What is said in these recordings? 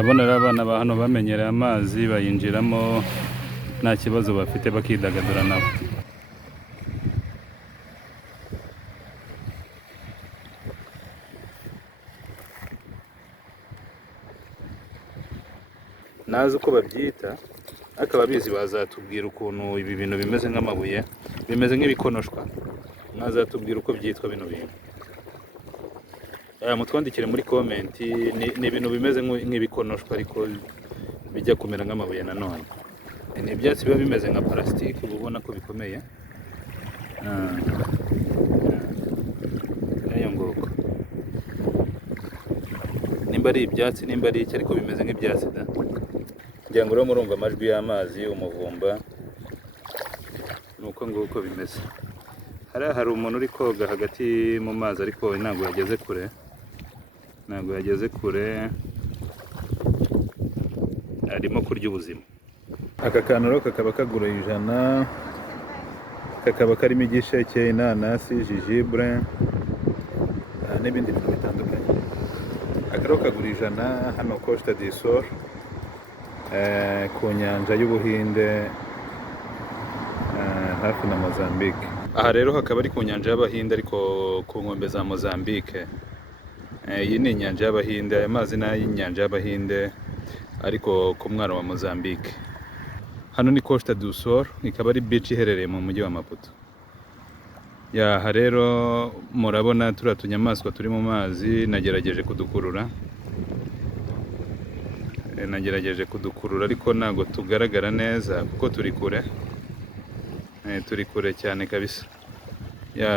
Abana rero abana ba hano bamenyereye amazi bayinjiramo nta kibazo bafite bakidagadura nabo. Nazi uko babyita ariko ababizi bazatubwira ukuntu ibi bintu bimeze nk'amabuye, bimeze nk'ibikonoshwa. Mwazatubwira uko byitwa bino bintu. Mutwandikire muri comment, ni ibintu bimeze nk'ibikonoshwa ariko bijya kumera nk'amabuye nanone. Ni ibyatsi biba bimeze nka plastique, uba ubona ko bikomeye. Ayo ngoko. Nimba ari ibyatsi nimba ari iki ariko bimeze nk'ibyatsi da. Ngira ngo murumva amajwi y'amazi, umuvumba. Nuko nguko bimeze. Hari umuntu uri koga hagati mu mazi ariko ntabwo yageze kure. Arimo kurya ubuzima. Aka kantu rero kakaba kagura 100, kakaba karimo igisheke, inanasi, gingembre n'ibindi bintu bitandukanye. Aka rero kagura 100 hano Costa del Sol, ku nyanja y'Ubuhinde, hafi na Mozambique. Aha rero hakaba ari ku nyanja y'Abahinde ariko ku nkombe za Mozambique. Iyi ni inyanja y'Abahinde, aya mazi ni ay'inyanja y'Abahinde ariko ku mwaro wa Mozambique. Hano ni Costa del Sol, ikaba ari beach iherereye mu mujyi wa Maputo. Aha rero murabona turiya tunyamaswa turi mu mazi, nagerageje kudukurura ariko ntabwo tugaragara neza kuko turi kure cyane kabisa.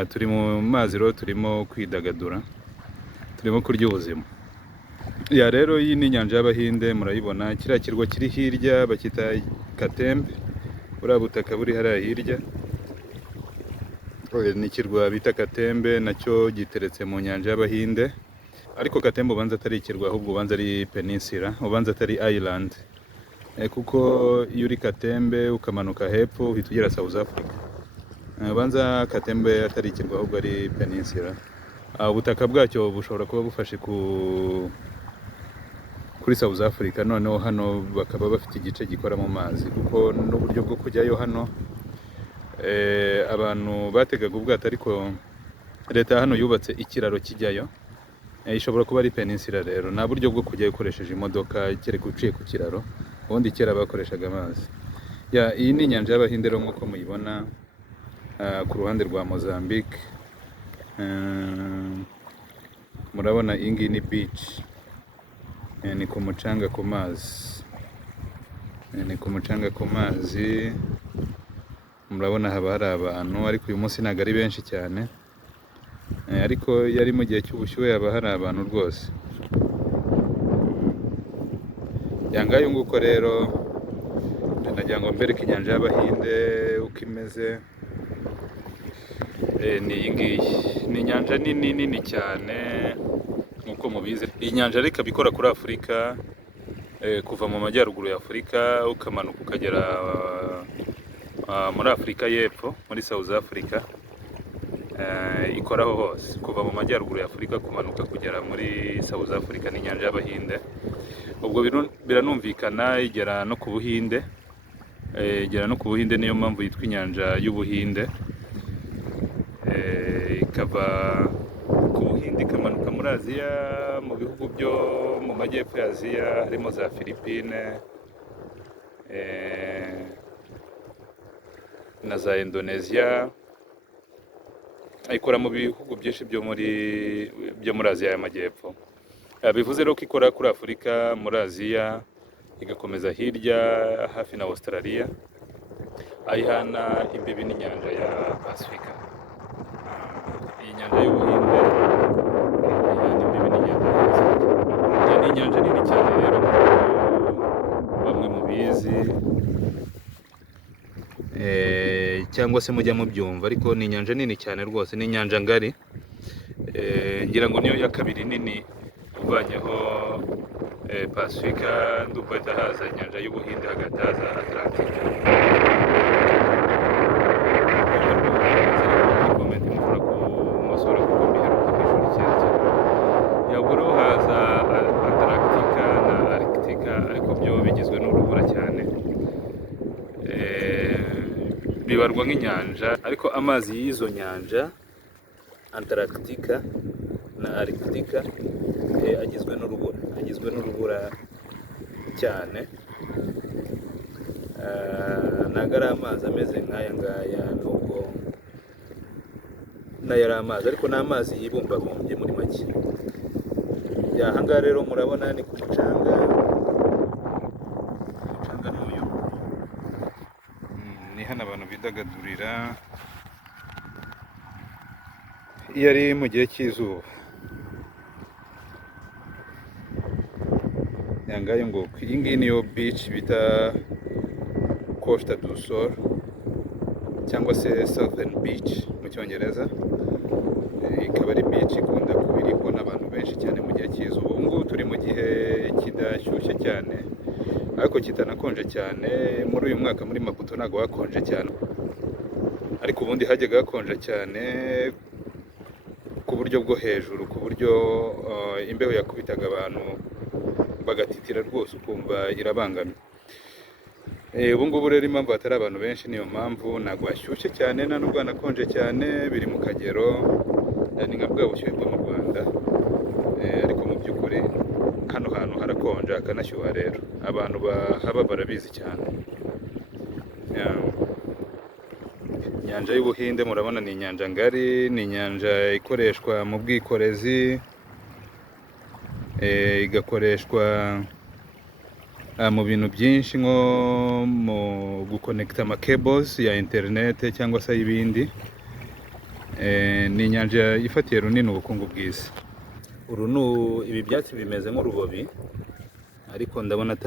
Turi mu mazi rero, turimo kwidagadura, turimo kurya ubuzima. Rero iyi ni inyanja y'Abahinde, murayibona kiriya kirwa kiri hirya bakita Katembe, buriya butaka buri hariya hirya ni ikirwa bita Katembe, nacyo giteretse mu nyanja y'Abahinde. Ariko Katembe ubanza atari ikirwa ahubwo ubanza ari peninsula, ubanza atari island, kuko iyo uri Katembe ukamanuka hepfo uhita ugera South Africa. Ubanza Katembe atari ikirwa ahubwo ari peninsula. Ubutaka bwacyo bushobora kuba bufashe kuri South Africa, noneho hano bakaba bafite igice gikora mu mazi, kuko n'uburyo bwo kujyayo hano abantu bategaga ubwato, ariko leta hano yubatse ikiraro kijyayo. Ishobora kuba ari peninsula rero, nta buryo bwo kujyayo ukoresheje imodoka kereka uciye ku kiraro, ubundi kera bakoreshaga amazi. Iyi ni inyanja y'Abahinde rero nk'uko muyibona ku ruhande rwa Mozambique. Murabona iyi ngiyi ni beach, ni ku mucanga ku mazi, murabona haba hari abantu ariko uyu munsi ntabwo ari benshi cyane, ariko yari mu gihe cy'ubushyuhe haba hari abantu rwose. Ngayo nguko rero nagira ngo mbereke inyanja y'Abahinde uko imeze. Ni iyi ngiyi, ni inyanja nini cyane nk'uko mubizi. Iyi nyanja ariko ikora kuri Afurika, kuva mu majyaruguru ya Afurika ukamanuka ukagera muri Afurika y'Epfo, muri South Africa. Ikoraho hose kuva mu majyaruguru ya Afurika kumanuka kugera muri South Africa. Ni inyanja y'Abahinde, ubwo biranumvikana igera no ku Buhinde, niyo mpamvu yitwa inyanja y'Ubuhinde. Ikava ku Buhinde ikamanuka muri Aziya, mu bihugu byo mu majyepfo ya Aziya harimo za Philippines na za Indonesia. Ikora mu bihugu byinshi byo muri Aziya y'Amajyepfo. Bivuze rero ko ikora kuri Afurika, muri Aziya, igakomeza hirya hafi na Australia, ayihana imbibi n'inyanja ya Pasifika. Iyi nyanja y'Ubuhinde ayihana imbibi n'inyanja ya Pasifika. Ni inyanja nini cyane rero bamwe mubizi, cyangwa se mujya mubyumva, ariko ni inyanja nini cyane rwose, ni inyanja ngari. Ngira ngo niyo ya kabiri nini uvanyeho Pasifika, ndumva haza inyanja y'Ubuhinde, hagati haza Atlantique. Yaburo haza Atlantika na Arctic, bibarwa nk'inyanja, ariko amazi y'izo nyanja Antarctica na Arctica agizwe n'urubura cyane. Ntabwo ari amazi ameze nk'aya ngaya, nubwo nayo ari amazi, ariko ni amazi yibumbabumbye muri make. Aha ngaha rero murabona ni ku mucanga. Umucanga ni uyu. Ni hano abantu bidagadurira iyo ari mu gihe cy'izuba. Aya ngaya ngo iyi ngiyi niyo beach bita Costa do Sol cyangwa se Southern Beach mu cyongereza. Ikaba ari beach ikunda kuba iriho n'abantu benshi cyane mu gihe cy'izuba. Ubu ngubu turi mu gihe kidashyushye cyane ariko kitanakonje cyane. Muri uyu mwaka muri Maputo ntabwo hakonje cyane, ariko ubundi hajyaga hakonje cyane ku buryo bwo hejuru, ku buryo imbeho yakubitaga abantu bagatitira rwose ukumva irabangamye. Ubu ngubu rero impamvu hatari abantu benshi niyo mpamvu. Ntabwo hashyushye cyane nta nubwo hanakonje cyane, biri mu kagero, ni nka bwa bushyuhe bwo mu Rwanda. Ariko mu by'ukuri hano hantu harakonje hakanashyuha. Rero abantu bahaba barabizi cyane. Inyanja y'Ubuhinde murabona ni inyanja ngari, ni inyanja ikoreshwa mu bwikorezi, igakoreshwa mu bintu byinshi nko mu gukonekita amacables ya internet cyangwa se y'ibindi. Ni inyanja ifatiye runini ubukungu bw'isi. Ibi byatsi bimeze nk'urubobi, ariko ndabona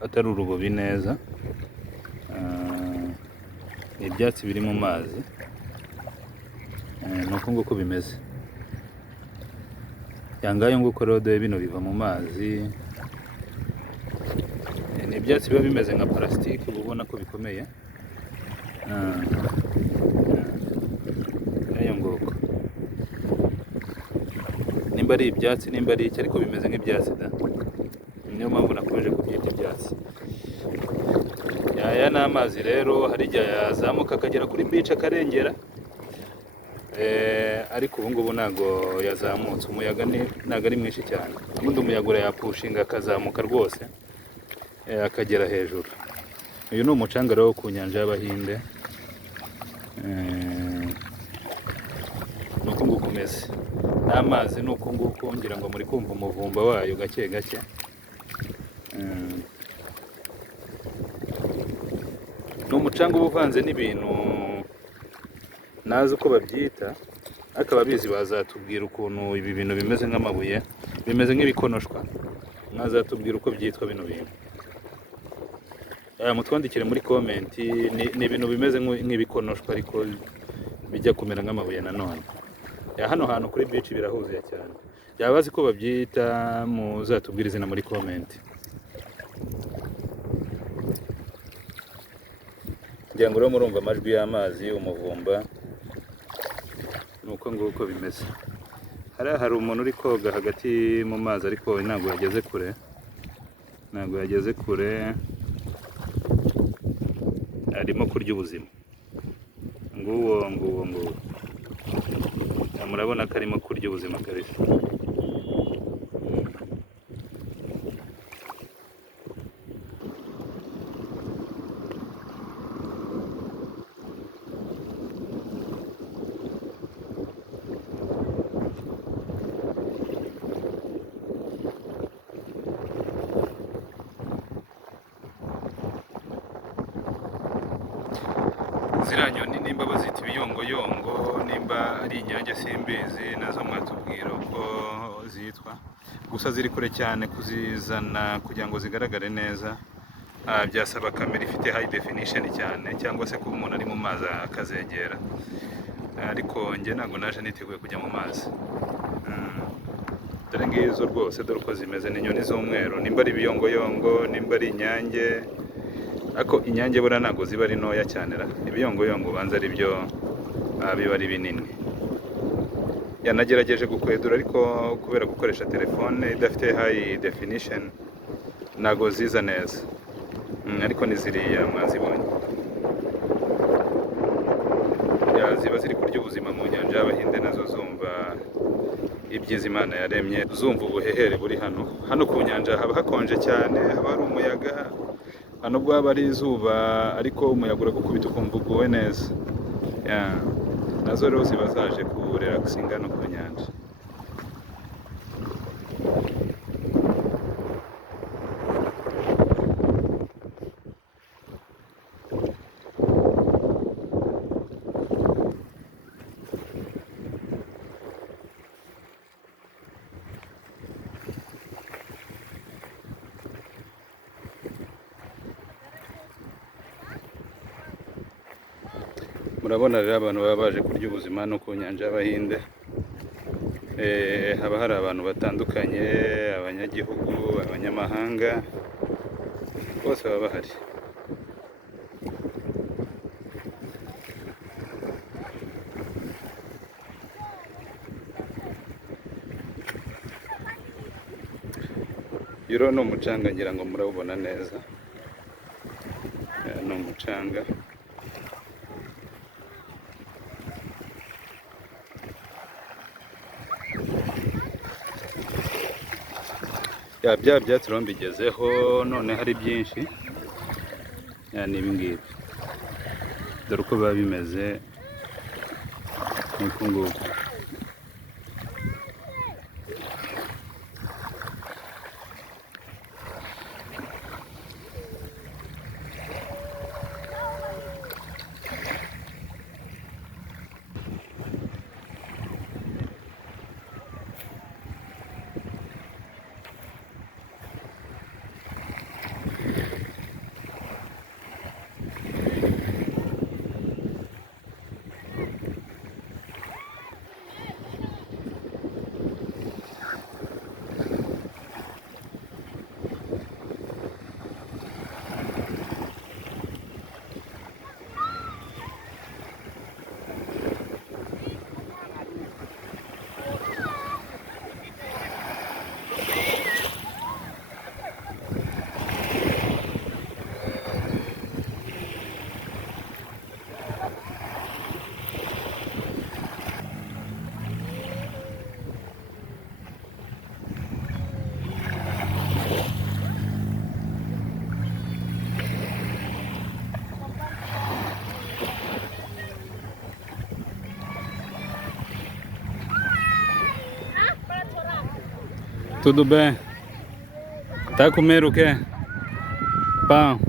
atari urubobi neza. Ni ibyatsi biri mu mazi, ni uko nguko bimeze. Yangayo nguko rero bino biva mu mazi. Ni ibyatsi biba bimeze nka plastique, uba ubona ko bikomeye. Nayo nguko nimba ari ibyatsi nimba ari iki, ariko bimeze nk'ibyatsi da. Niyo mpamvu nakomeje kubyita ibyatsi. Aya ni amazi rero, hari igihe yazamuka akagera kuri beach akarengera, ariko ubu ngubu ntabwo yazamutse. Umuyaga ntabwo ari mwinshi cyane. Ubundi umuyaga urayapushinga akazamuka rwose akagera hejuru. Uyu ni umucanga rero ku nyanja y'Abahinde. Nuko nguko umeze. N'amazi nuko nguko, ngira ngo muri kumva umuvumba wayo gake gake. Ni umucanga uba uvanze n'ibintu nazi uko babyita, ariko ababizi bazatubwira ukuntu ibi bintu bimeze nk'amabuye, bimeze nk'ibikonoshwa. Mwazatubwira uko byitwa bino bintu. Mutwandikire muri comment. Ni ibintu bimeze nk'ibikonoshwa ariko bijya kumera nk'amabuye nanone. Hano hantu kuri beach birahuzuye cyane. Yaba azi ko babyita muzatubwira izina muri comment. Ngira ngo rero murumva amajwi y'amazi, umuvumba, nuko nguko bimeze. Hari umuntu uri koga hagati mu mazi, ariko ntabwo yageze kure, arimo kurya ubuzima. Nguwo murabona ko arimo kurya ubuzima kabisa. Ziriya nyoni nimba bazita ibiyongoyongo, nimba ari inyange simbizi, nazo mwatubwira uko zitwa. Gusa ziri kure cyane kuzizana kugira ngo zigaragare neza. Byasaba kamera ifite high definition cyane, cyangwa se kuba umuntu ari mu mazi akazegera. Ariko njye ntabwo naje niteguye kujya mu mazi. Dore ngizo rwose, dore uko zimeze. Ni inyoni z'umweru, nimba ari ibiyongoyongo, nimba ari inyange. Ariko inyange buriya ntabwo ziba ari ntoya cyane. Ibiyongoyongo ubanza ari byo biba ari binini. Yanagerageje gukwedura, ariko kubera gukoresha telefone idafite high definition ntabwo ziza neza. Ariko ni ziriya mwazibonye. ziba ziri kurya ubuzima mu nyanja y'Abahinde, nazo zumva ibyiza Imana yaremye, zumva ubuhehere buri hano. Hano ku nyanja haba hakonje cyane, haba hari umuyaga, nubwo haba ari izuba ariko umuyaga uragukubita ukumva uguwe neza. Nazo rero ziba zaje kurelaxinga no ku nyanja. Murabona rero abantu baba baje kurya ubuzima no ku nyanja y'Abahinde. Haba hari abantu batandukanye, abanyagihugu, abanyamahanga, bose baba bahari. Yuro ni umucanga, ngira ngo murawubona neza. Ni umucanga. Bya byatsi rero mbigezeho, none hari byinshi. Ni ibi ngibi, dore uko biba bimeze nk'uku nguku. Tudo bem? Tá comendo o quê? Pão.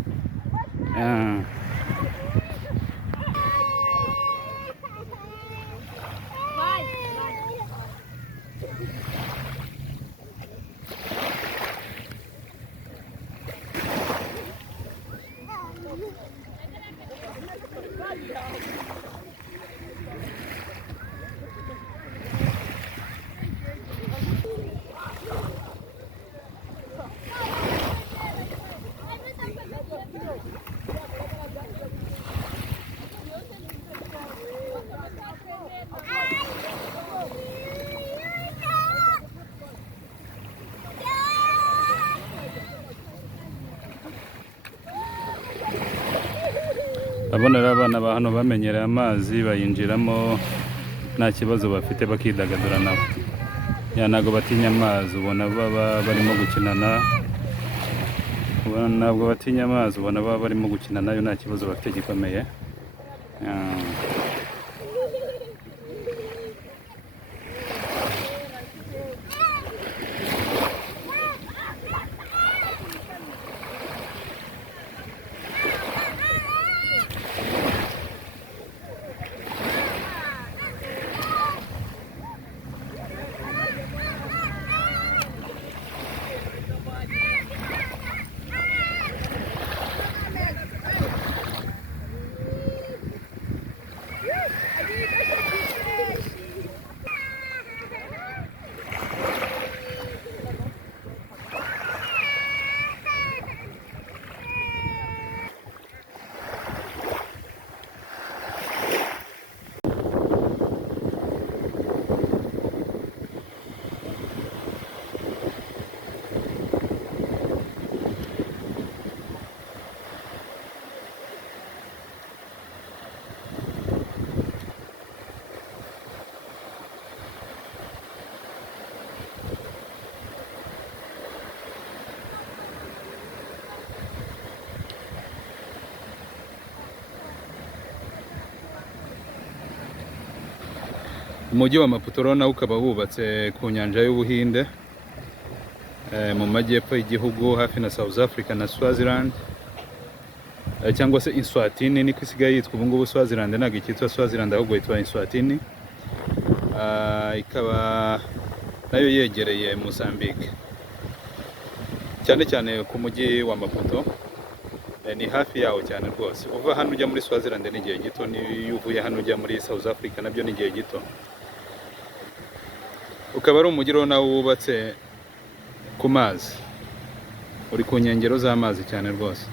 Abana rero abana ba hano bamenyereye amazi, bayinjiramo nta kibazo bafite, bakidagadura nabo. Ntabwo batinya amazi, ubona baba barimo gukinana. Ntabwo batinya amazi, ubona baba barimo gukina nayo, nta kibazo bafite gikomeye. umujyi wa Maputo rero nawo ukaba wubatse ku nyanja y'Ubuhinde mu majyepfo y'igihugu hafi na South Africa na Swaziland, cyangwa se Inswatini niko isigaye yitwa ubu ngubu. Swaziland ntabwo ikitwa Swaziland ahubwo yitwa Inswatini. Ikaba nayo yegereye Mozambique, cyane cyane ku mujyi wa Maputo. Ni hafi yawo cyane rwose. Uva hano ujya muri Swaziland ni igihe gito, niyo uvuye hano ujya muri South Africa nabyo ni igihe gito. Ukaba ari umujyi rero nawo wubatse ku mazi, uri ku nkengero z'amazi cyane rwose.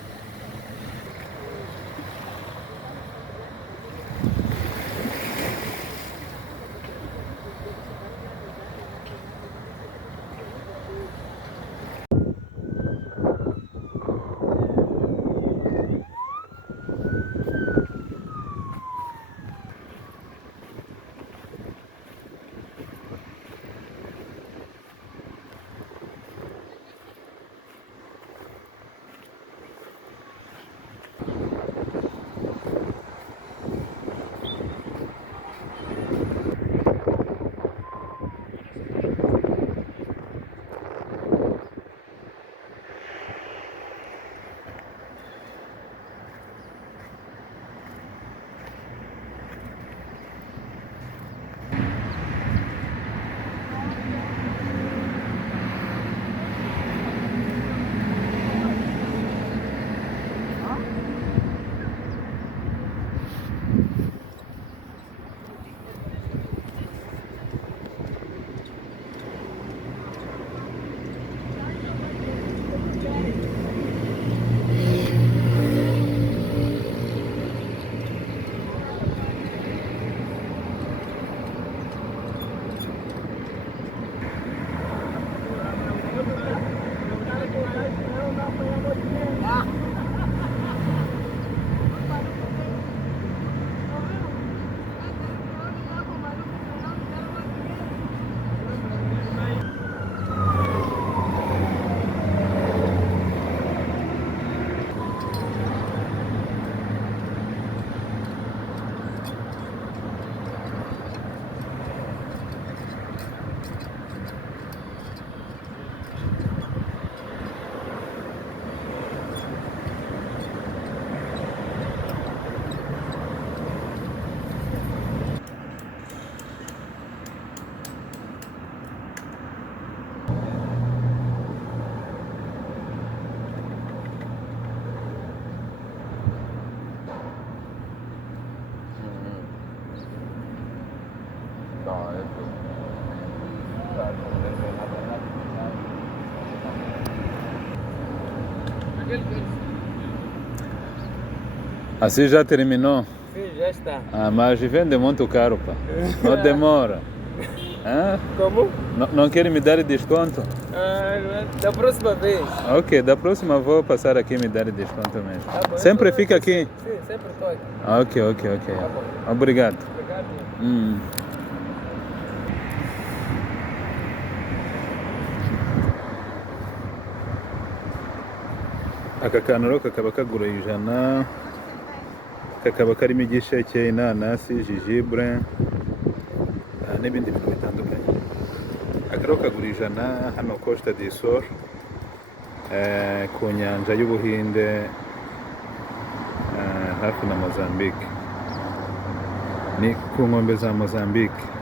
Assim já terminou? Sim, já está. Ah, mas vende muito caro, pá. Não demora. Hã? Como? Não quer me dar desconto? Da próxima vez. Ok, da próxima vou passar aqui e me dar desconto mesmo. Tá bom, Sempre então, fica aqui? Sim, sempre estou aqui. Ok. Tá bom. Obrigado. Obrigado. Aka kantu rero kakaba kagura 100, kakaba karimo igisheke, inanasi, gingembre n'ibindi bintu bitandukanye. Aka rero kagura 100 hano Costa del Sol, ku nyanja y'Ubuhinde, hafi na Mozambique, ni ku nkombe za Mozambique.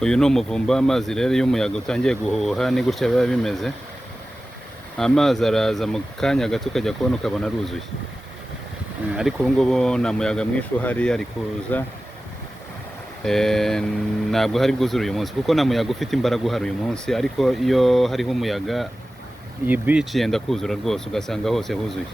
uyu ni umuvumba w'amazi rero iyo umuyaga utangiye guhuha ni gutya biba bimeze. Amazi araza mu kanya gato ukajya kubona ukabona aruzuye. Ariko ubu ngubu nta muyaga mwinshi uhari ari kuza. Ntabwo hari bwuzure uyu munsi kuko nta muyaga ufite imbaraga uhari uyu munsi, ariko iyo hariho umuyaga iyi beach yenda kuzura rwose ugasanga hose huzuye.